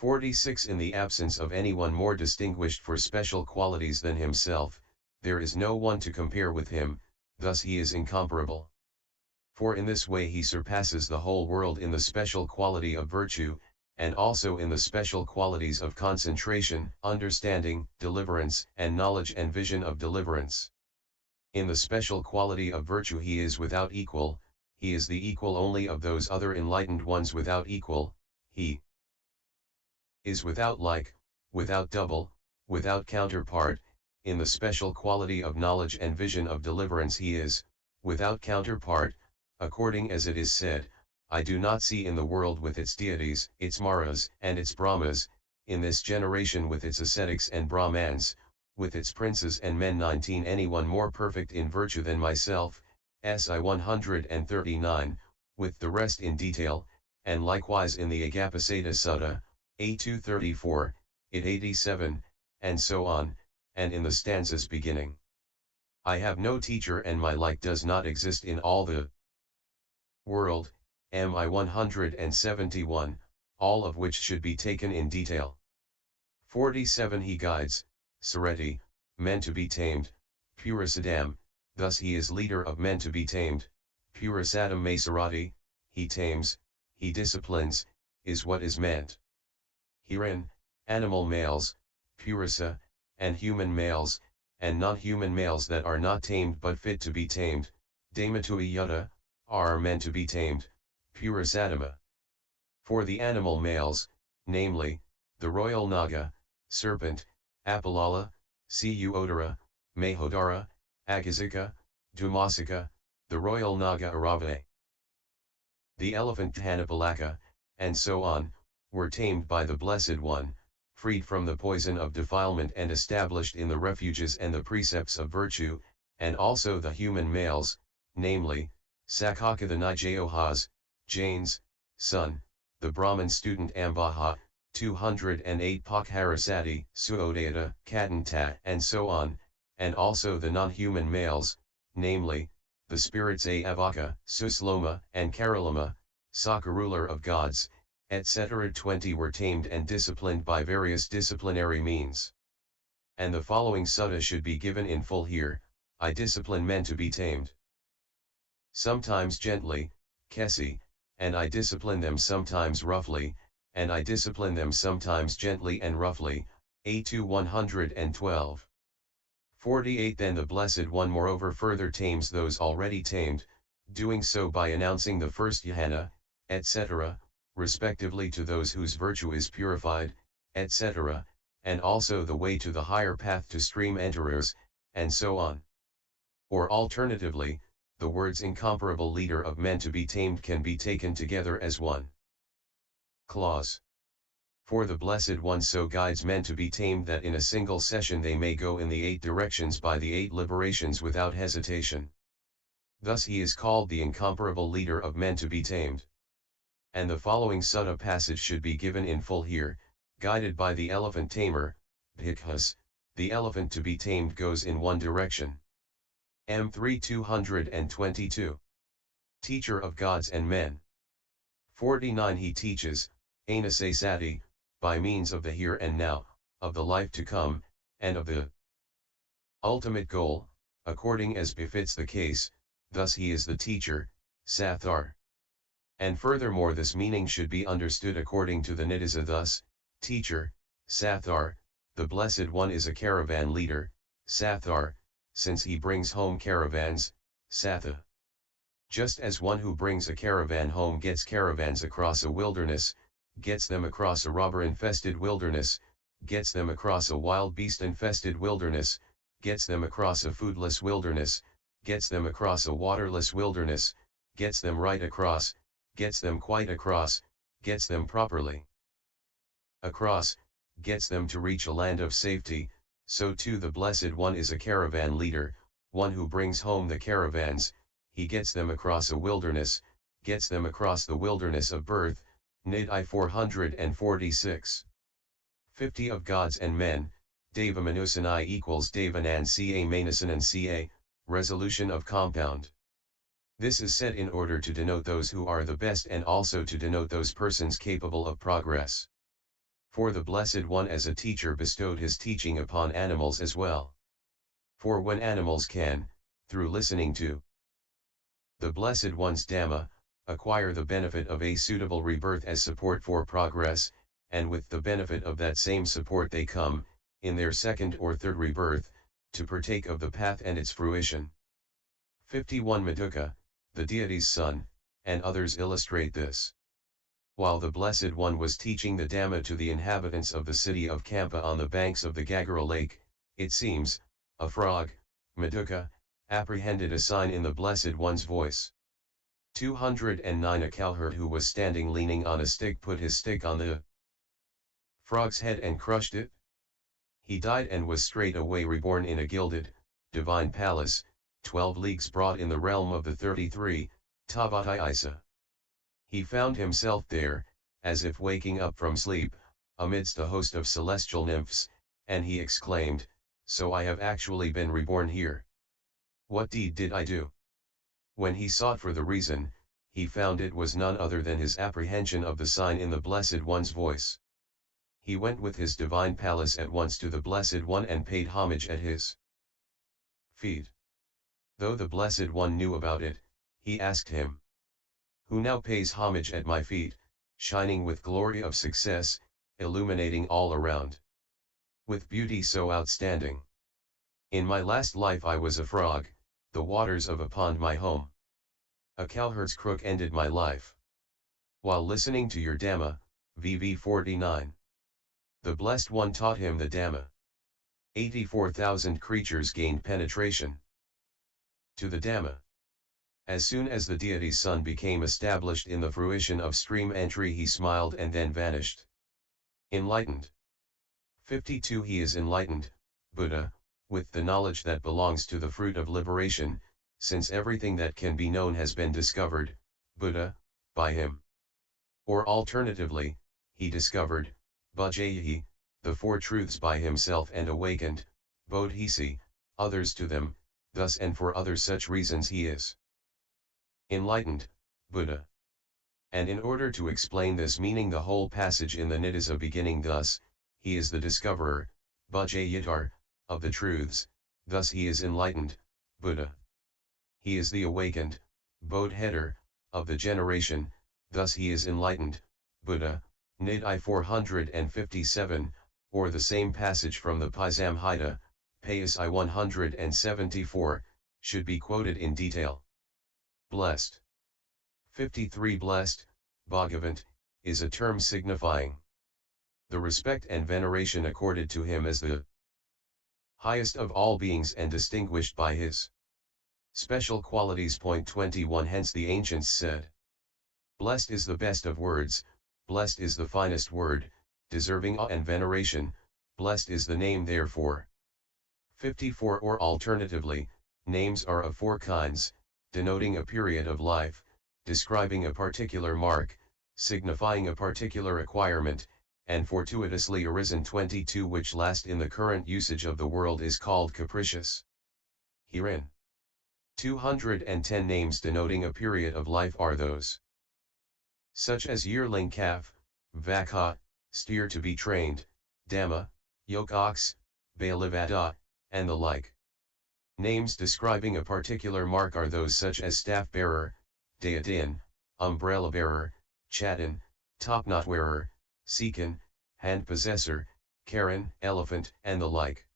46 In the absence of anyone more distinguished for special qualities than himself, there is no one to compare with him, thus he is incomparable. For in this way he surpasses the whole world in the special quality of virtue, and also in the special qualities of concentration, understanding, deliverance, and knowledge and vision of deliverance. In the special quality of virtue he is without equal, he is the equal only of those other enlightened ones without equal, he is without like, without double, without counterpart. In the special quality of knowledge and vision of deliverance he is, without counterpart, according as it is said, I do not see in the world with its deities, its maras, and its brahmas, in this generation with its ascetics and brahmans, with its princes and men 19 anyone more perfect in virtue than myself, SI 139, with the rest in detail, and likewise in the Aggisikha Sutta, A234, IT 87, and so on, and in the stanzas beginning. I have no teacher and my like does not exist in all the world, MI 171, all of which should be taken in detail. 47 He guides, sareti, men to be tamed, purisadamma, thus he is leader of men to be tamed, purisadammasarathì, he tames, he disciplines, is what is meant. Herein, animal males, purisa, and human males, and non-human males that are not tamed but fit to be tamed, dametuí yutta, are meant to be tamed, purisadamma. For the animal males, namely, the royal naga, serpent, Apalala, odara, Mahodara, Aggisikha, Dhúmasikha, the royal naga Árava, the elephant Dhanapalaka, and so on, were tamed by the Blessed One, freed from the poison of defilement and established in the refuges and the precepts of virtue, and also the human males, namely, Saccaka the Nigaoþhas, Jains, son, the Brahman student Ambaþþha, 208 Pokkharasati, odara, Kadanta, and so on, and also the non-human males, namely, the spirits Aggisikha, Súciloma and Kharaloma, Sakka Ruler of Gods, etc. 20 were tamed and disciplined by various disciplinary means. And the following sutta should be given in full here, I discipline men to be tamed. Sometimes gently, kesi, and I discipline them sometimes roughly, and I discipline them sometimes gently and roughly, A2 112. 48 Then the Blessed One moreover further tames those already tamed, doing so by announcing the first jhana, etc., respectively to those whose virtue is purified, etc., and also the way to the higher path to stream enterers, and so on. Or alternatively, the words incomparable leader of men to be tamed can be taken together as one clause. For the Blessed One so guides men to be tamed that in a single session they may go in the 8 directions by the 8 liberations without hesitation. Thus he is called the incomparable leader of men to be tamed. And the following sutta passage should be given in full here, guided by the elephant tamer, Bhikkhus, the elephant to be tamed goes in one direction. M3 222. Teacher of gods and men. 49 He teaches, Aggisikha, by means of the here and now, of the life to come, and of the ultimate goal, according as befits the case, thus he is the teacher, Sathar. And furthermore this meaning should be understood according to the Nidisa thus, teacher, Sathar, the Blessed One is a caravan leader, Sathar, since he brings home caravans, Satha. Just as one who brings a caravan home gets caravans across a wilderness, gets them across a robber-infested wilderness, gets them across a wild beast-infested wilderness, gets them across a foodless wilderness, gets them across a waterless wilderness, gets them right across, gets them quite across, gets them properly across, gets them to reach a land of safety, so too the Blessed One is a caravan leader, one who brings home the caravans, he gets them across a wilderness, gets them across the wilderness of birth, Nid I 446. 50 Of gods and men, Deva Manusanai equals Devanan Ca Manasanan Ca, resolution of compound. This is said in order to denote those who are the best and also to denote those persons capable of progress. For the Blessed One as a teacher bestowed his teaching upon animals as well. For when animals can, through listening to the Blessed One's Dhamma, acquire the benefit of a suitable rebirth as support for progress, and with the benefit of that same support they come, in their second or third rebirth, to partake of the path and its fruition. 51 Maduka, the deity's son, and others illustrate this. While the Blessed One was teaching the Dhamma to the inhabitants of the city of Kampa on the banks of the Gagara lake, it seems, a frog, Maduka, apprehended a sign in the Blessed One's voice. 209 A cowherd who was standing leaning on a stick put his stick on the frog's head and crushed it. He died and was straightway reborn in a gilded, divine palace, 12 leagues broad in the realm of the 33, Tavatiyasa. He found himself there, as if waking up from sleep, amidst a host of celestial nymphs, and he exclaimed, "So I have actually been reborn here. What deed did I do?" When he sought for the reason, he found it was none other than his apprehension of the sign in the Blessed One's voice. He went with his divine palace at once to the Blessed One and paid homage at his feet. Though the Blessed One knew about it, he asked him, "Who now pays homage at my feet, shining with glory of success, illuminating all around, with beauty so outstanding? In my last life I was a frog, the waters of a pond my home. A cowherd's crook ended my life. While listening to your Dhamma, VV 49. The Blessed One taught him the Dhamma. 84,000 creatures gained penetration to the Dhamma. As soon as the deity's son became established in the fruition of stream entry, he smiled and then vanished. Enlightened. 52 He is enlightened, Buddha, with the knowledge that belongs to the fruit of liberation, since everything that can be known has been discovered, Buddha, by him. Or alternatively, he discovered, Bhajyayi, the four truths by himself and awakened, Bodhisi, others to them, thus and for other such reasons he is enlightened, Buddha. And in order to explain this meaning, the whole passage in the Nidasa beginning thus, he is the discoverer, Bhajyayitar, of the truths, thus he is enlightened, Buddha. He is the awakened, Bodhisattva, of the generation, thus he is enlightened, Buddha. Nid I 457, or the same passage from the Pisamhita, Payas I 174, should be quoted in detail. Blessed. 53 Blessed, Bhagavant, is a term signifying the respect and veneration accorded to him as the highest of all beings and distinguished by his special qualities. Point 21 Hence the ancients said, "Blessed is the best of words, blessed is the finest word, deserving awe and veneration, blessed is the name therefore." 54 Or alternatively, names are of four kinds, denoting a period of life, describing a particular mark, signifying a particular acquirement, and fortuitously arisen. 22 Which last in the current usage of the world is called capricious. Herein, 210 names denoting a period of life are those such as yearling calf, vakha, steer to be trained, dhamma, yoke ox, bailivada, and the like. Names describing a particular mark are those such as staff bearer, dayadin, umbrella bearer, chatan, topknot wearer, seekan, hand possessor, Karen, elephant, and the like.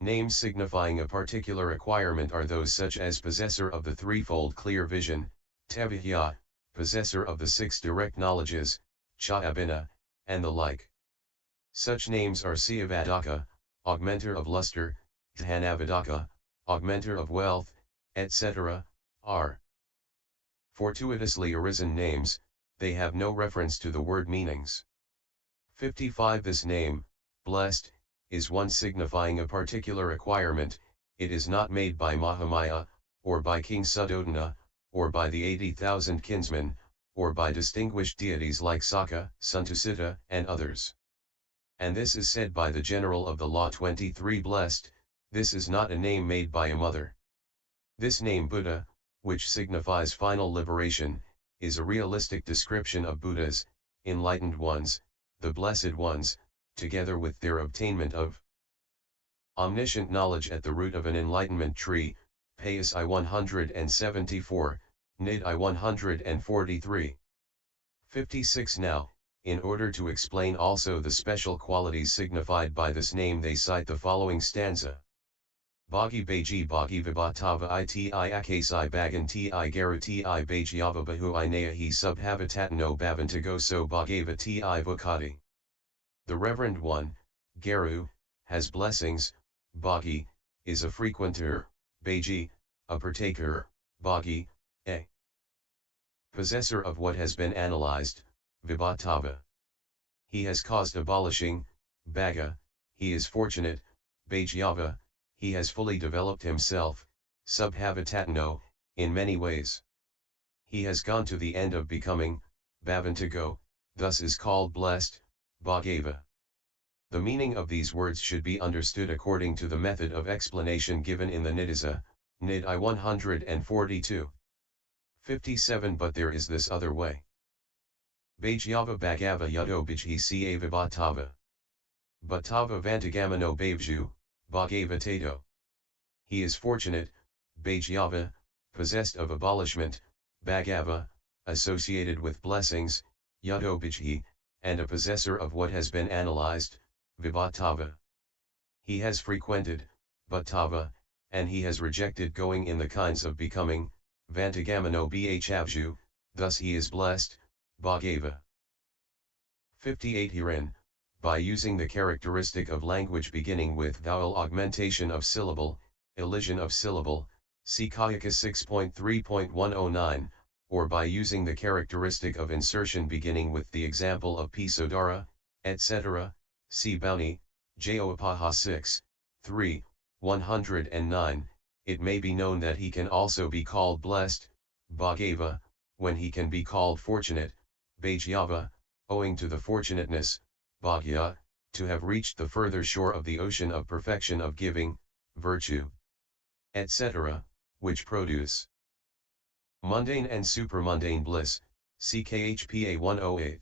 Names signifying a particular acquirement are those such as possessor of the threefold clear vision, tavihya, possessor of the six direct knowledges, chayabina, and the like. Such names are siyavadaka, augmenter of luster, dhanavadaka, augmenter of wealth, etc., are fortuitously arisen names, they have no reference to the word meanings. 55 This name, blessed, is one signifying a particular acquirement, it is not made by Mahamaya, or by King Suddhodana, or by the 80,000 kinsmen, or by distinguished deities like Sakka, Santusiddha, and others. And this is said by the general of the law. 23 Blessed, this is not a name made by a mother. This name Buddha, which signifies final liberation, is a realistic description of Buddhas, enlightened ones, the blessed ones, together with their obtainment of omniscient knowledge at the root of an enlightenment tree, Pais I 174, Nid I 143. 56. Now, in order to explain also the special qualities signified by this name, they cite the following stanza. Bhagi Baji Bhagi Vibhatava iti akasai Bagan ti garu ti Bhagyava Bahu Inayahi Subhavitatano Bhavantago so Bhagava ti Vukati. The Reverend One, Garu, has blessings, Bhagi, is a frequenter, Baji, a partaker, Bhagi, a possessor of what has been analyzed, Vibhatava. He has caused abolishing, Bhaga, he is fortunate, Bhagyava, he has fully developed himself, Subhavitatano, in many ways. He has gone to the end of becoming, Bhavantago, thus is called blessed, Bhagava. The meaning of these words should be understood according to the method of explanation given in the Nidisa, Nid I 142. 57. But there is this other way. Bhagyava Bhagava Yudho Bhajhi Ca Vibhatava. Bhattava Vantagamano Bhavju, Bhagava Tato. He is fortunate, Bhagyava, possessed of abolishment, Bhagava, associated with blessings, Yudho Bhajhi, and a possessor of what has been analyzed, Vibhatava. He has frequented, Bhattava, and he has rejected going in the kinds of becoming, Vantagamano Bhavju, thus he is blessed, Bhagava. 58. Herein, by using the characteristic of language beginning with vowel augmentation of syllable, elision of syllable, see Kayaka 6.3.109, or by using the characteristic of insertion beginning with the example of odara, etc., see Bounty, Joapaha 6, 3, 109, it may be known that he can also be called blessed, Bhagava, when he can be called fortunate, Bhagyava, owing to the fortunateness, Bhagya, to have reached the further shore of the ocean of perfection of giving, virtue, etc., which produce mundane and supramundane bliss, CKHPA 108.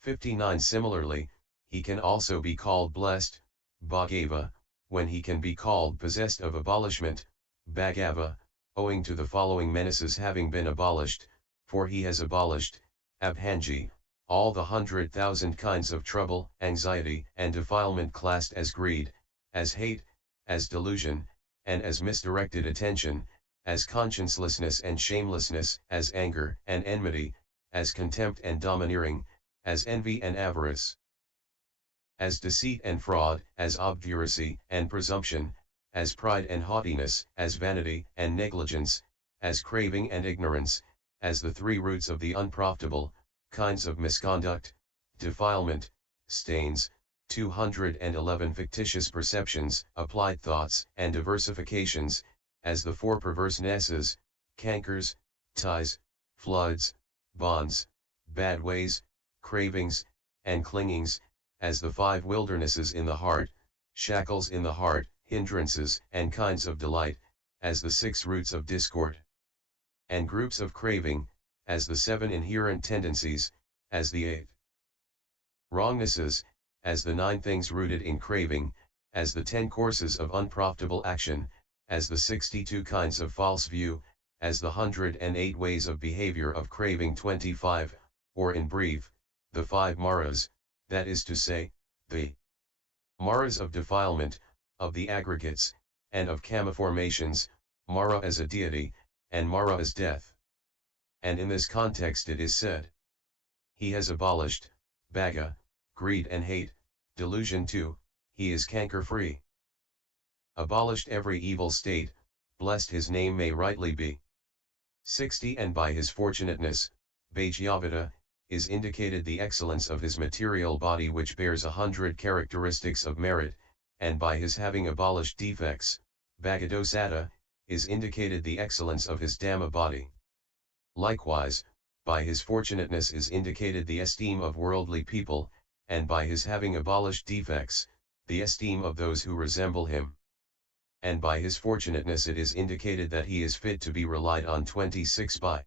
59. Similarly, he can also be called blessed, Bhagava, when he can be called possessed of abolishment, Bhagava, owing to the following menaces having been abolished, for he has abolished, Abhanji, all the 100,000 kinds of trouble, anxiety, and defilement classed as greed, as hate, as delusion, and as misdirected attention, as consciencelessness and shamelessness, as anger and enmity, as contempt and domineering, as envy and avarice, as deceit and fraud, as obduracy and presumption, as pride and haughtiness, as vanity and negligence, as craving and ignorance, as the three roots of the unprofitable kinds of misconduct, defilement, stains, 211 fictitious perceptions, applied thoughts, and diversifications, as the four perverse nesses, cankers, ties, floods, bonds, bad ways, cravings, and clingings, as the five wildernesses in the heart, shackles in the heart, hindrances and kinds of delight, as the 6 roots of discord, and groups of craving, as the 7 inherent tendencies, as the 8 wrongnesses, as the 9 things rooted in craving, as the 10 courses of unprofitable action, as the 62 kinds of false view, as the 108 ways of behavior of craving 25, or in brief, the 5 maras, that is to say, the maras of defilement, of the aggregates, and of kama-formations, Mara as a deity, and Mara as death. And in this context it is said, he has abolished, Bhaga, greed and hate, delusion too, he is canker-free. Abolished every evil state, blessed his name may rightly be. 60. And by his fortunateness, Bhagyavata, is indicated the excellence of his material body which bears 100 characteristics of merit, and by his having abolished defects, Bhagadosata, is indicated the excellence of his Dhamma body. Likewise, by his fortunateness is indicated the esteem of worldly people, and by his having abolished defects, the esteem of those who resemble him. And by his fortunateness it is indicated that he is fit to be relied on. 26. By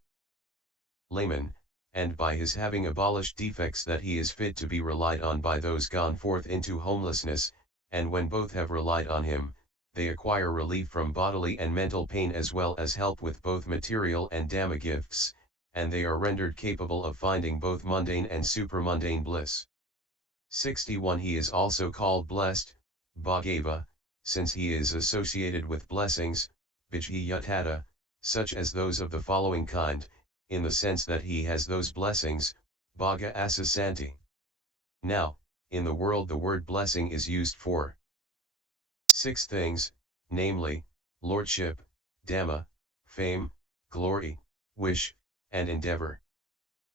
layman, and by his having abolished defects that he is fit to be relied on by those gone forth into homelessness, and when both have relied on him, they acquire relief from bodily and mental pain as well as help with both material and Dhamma gifts, and they are rendered capable of finding both mundane and supramundane bliss. 61. He is also called blessed, Bhagava, since he is associated with blessings, Vijayuttata, such as those of the following kind, in the sense that he has those blessings, Bhaga Asasanti. Now, in the world the word blessing is used for 6 things, namely, lordship, Dhamma, fame, glory, wish, and endeavor.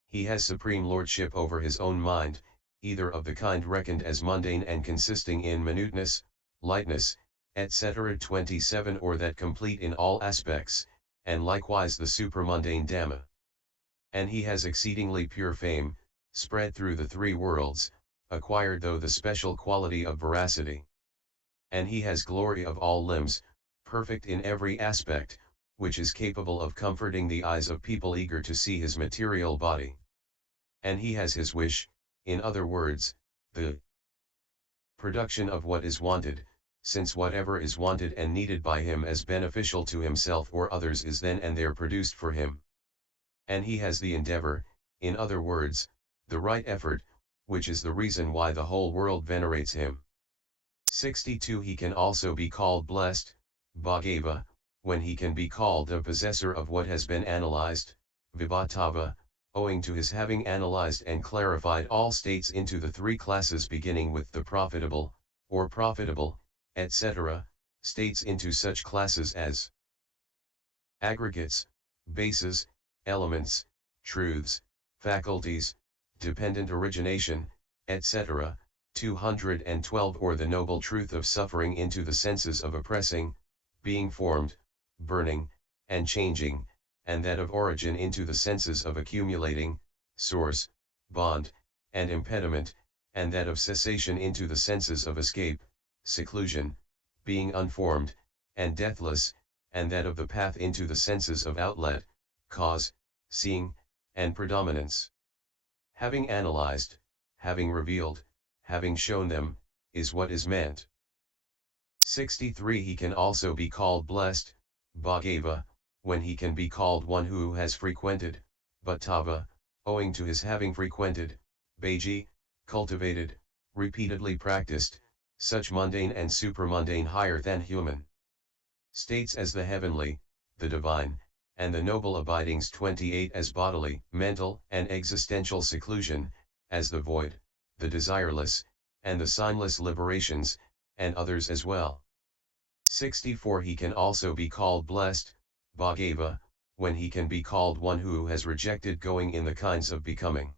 He has supreme lordship over his own mind, either of the kind reckoned as mundane and consisting in minuteness, lightness, etc. 27, or that complete in all aspects, and likewise the supramundane Dhamma. And he has exceedingly pure fame, spread through the 3 worlds, acquired through the special quality of veracity. And he has glory of all limbs, perfect in every aspect, which is capable of comforting the eyes of people eager to see his material body. And he has his wish, in other words, the production of what is wanted, since whatever is wanted and needed by him as beneficial to himself or others is then and there produced for him. And he has the endeavor, in other words, the right effort, which is the reason why the whole world venerates him. 62. He can also be called blessed, Bhagava, when he can be called the possessor of what has been analyzed, Vibhatava, owing to his having analyzed and clarified all states into the 3 classes beginning with the profitable, or profitable, etc., states into such classes as aggregates, bases, elements, truths, faculties, dependent origination, etc., 212, or the noble truth of suffering into the senses of oppressing, being formed, burning, and changing, and that of origin into the senses of accumulating, source, bond, and impediment, and that of cessation into the senses of escape, seclusion, being unformed, and deathless, and that of the path into the senses of outlet, cause, seeing, and predominance. Having analyzed, having revealed, having shown them, is what is meant. 63. He can also be called blessed, Bhagava, when he can be called one who has frequented, Bhattava, owing to his having frequented, Bhaji, cultivated, repeatedly practiced, such mundane and supramundane higher than human states as the heavenly, the divine, and the noble abidings. 28. As bodily, mental, and existential seclusion, as the void, the desireless, and the signless liberations, and others as well. 64. He can also be called blessed, Bhagava, when he can be called one who has rejected going in the kinds of becoming.